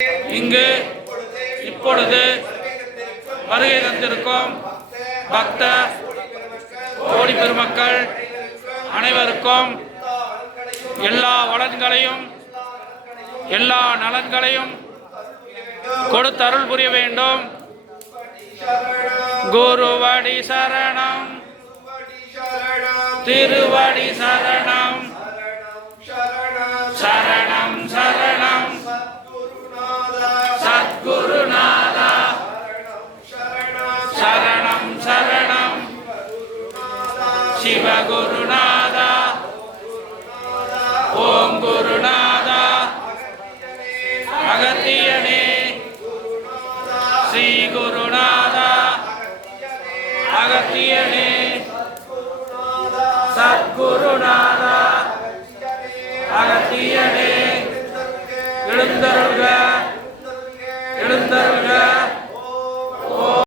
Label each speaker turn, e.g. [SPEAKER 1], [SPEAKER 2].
[SPEAKER 1] இங்கு இப்பொழுது வருகை தந்திருக்கும் பக்த கோடி பெருமக்கள் அனைவருக்கும் எல்லா வளன்களையும் எல்லா நலன்களையும் கொடுத்தருள் புரிய வேண்டும். குருவடி சரணம். திருவடி சரணம் சரணம். சிவகுருநாதா. ஓம் குருநாதா. அகத்தியனே. ஸ்ரீ குருநாதா. அகத்தியனே.